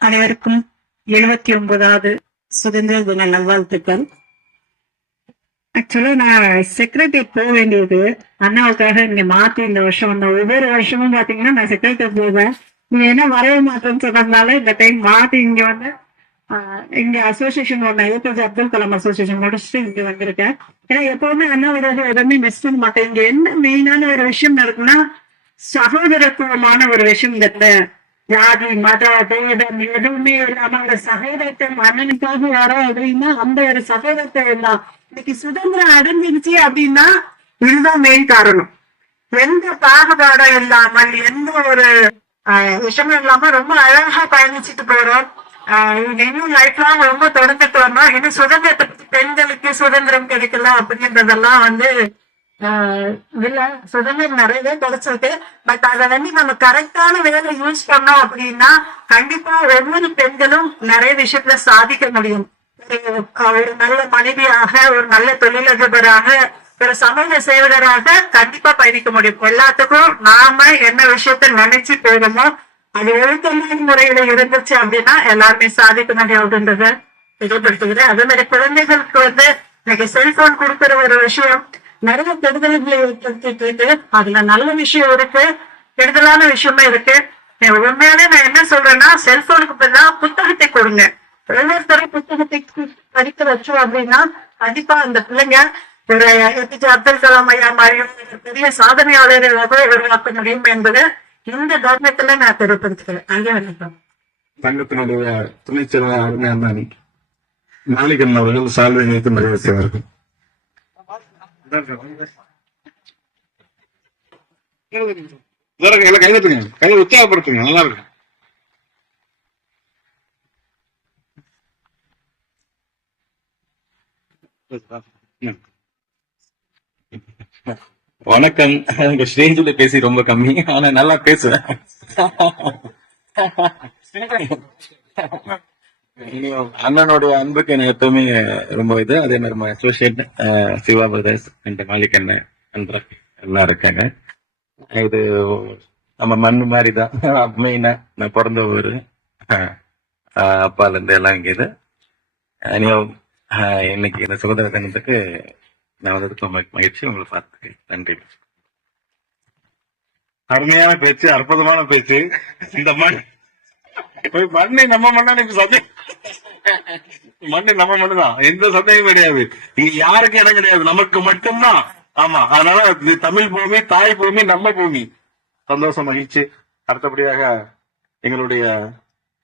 அனைவருக்கும் 79வது சுதந்திர தின நல்வாழ்த்துக்கள். ஆக்சுவலா நான் செக்ரட்டரி போக வேண்டியது அண்ணாவுக்காக இங்க மாத்தி இந்த வருஷம் வந்த ஒவ்வொரு வருஷமும் பாத்தீங்கன்னா நான் செக்ரட்டரி போவேன். நீங்க என்ன வரவே மாட்டேன்னு சொன்னதுனால இந்த டைம் மாத்தி இங்க வந்து இங்க அசோசியேஷன் ஒண்ணு ஏபிஜே அப்துல் கலாம் அசோசியேஷன் முடிச்சுட்டு இங்க வந்திருக்கேன். ஏன்னா எப்பவுமே அண்ணாவோட எதுவுமே மிஸ் பண்ண மாட்டேன். இங்க என்ன மெயினான ஒரு விஷயம் இருக்குன்னா சகோதரத்துவமான ஒரு விஷயம் இந்த ஜாதி மத பேதம் எதுவுமே இல்லாம ஒரு சகோதரத்தை அண்ணனுக்காக வரோம் அப்படின்னா அந்த ஒரு சகோதரத்தை எல்லாம் இன்னைக்கு சுதந்திரம் அடைஞ்சிருச்சு அப்படின்னா இதுதான் மெயின் காரணம். எந்த பாகுபாடும் இல்லாமல் எந்த ஒரு விஷயமும் இல்லாம ரொம்ப அழகா பயணிச்சுட்டு போறோம். இன்னும் லைஃப் லாங் ரொம்ப தொடர்ந்துட்டு வரணும். இன்னும் சுதந்திரத்தை பெண்களுக்கு சுதந்திரம் கிடைக்கல அப்படின்றதெல்லாம் வந்து இல்ல, சுதந்திரம் நிறையவே கிடைச்சிருக்கு. பட் அதை வந்து நம்ம கரெக்டான வேலை யூஸ் பண்ணோம் அப்படின்னா கண்டிப்பா ஒவ்வொரு பெண்களும் நிறைய விஷயத்துல சாதிக்க முடியும். ஒரு நல்ல மனைவியாக, ஒரு நல்ல தொழிலதிபராக, ஒரு சமூக சேவகராக கண்டிப்பா பயணிக்க முடியும். எல்லாத்துக்கும் நாம என்ன விஷயத்த நினைச்சு போகணுமோ அது ஒழுக்கமான முறையில இருந்துச்சு அப்படின்னா எல்லாருமே சாதிக்க முடியும் அப்படின்றத தெளிவுபடுத்துகிறேன். அதே மாதிரி குழந்தைகளுக்கு வந்து இன்னைக்கு செல்போன் கொடுக்கிற ஒரு விஷயம் நிறைய கெடுதல்களை ஏற்படுத்திட்டு இருக்கு. அதுல நல்ல விஷயம் இருக்கு, கெடுதலான விஷயமும் இருக்கு. உண்மையாலே நான் என்ன சொல்றேன்னா செல்போனுக்கு பதிலா புத்தகத்தை கொடுங்க. ஒவ்வொருத்தரும் புத்தகத்தை படிக்க வச்சோம் அப்படின்னா கண்டிப்பா அந்த பிள்ளைங்க ஒரு ஏபிஜே அப்துல் கலாம் ஐயா மாதிரியும் பெரிய சாதனையாளர்களாக உருவாக்க முடியும் என்பது இந்த தர்மத்துல நான் தெளிவுபடுத்துகிறேன். அங்கே வணக்கம். சங்கத்தினுடைய துணைச் செயலாளர் அருமையான மாலிகன் அவர்கள் சால்வை வைத்து மரியாதை செய்வார்கள். கைதுங்க, கை உற்சாகப்படுத்துங்க, நல்லா இருக்கு. வணக்கம். உங்க ஸ்டேஜ்ல பேசி ரொம்ப கம்மி, ஆனா நல்லா பேசுவேன். அண்ணனுடைய அன்புக்கு எனக்கு எப்பவுமே ரொம்ப இது. அதே மாதிரி associate Siva brothers and Malik அண்ணன் அன்பர் எல்லாம் இருக்காங்க. இது நம்ம மண் மாதிரிதான். மெயினா நான் பிறந்த ஊரு, அப்பால இருந்து எல்லாம் இங்க இது. இன்னைக்கு இந்த சுதந்திர தினத்துக்கு நான் வந்ததுக்கு மகிழ்ச்சி. உங்களை பார்த்துக்கேன். நன்றி. அருமையான பேச்சு, அற்புதமான பேச்சு. இந்த மண்ணை நம்ம மண்ணா சந்தேகம், மண்ணு நம்ம மண்ணுதான், எந்த சந்தேகம் கிடையாது. இங்க யாருக்கும் இடம் கிடையாது, நமக்கு மட்டும்தான். ஆமா, அதனால தமிழ் பூமி, தாய் பூமி, நம்ம பூமி. சந்தோஷம், மகிழ்ச்சி. அடுத்தபடியாக எங்களுடைய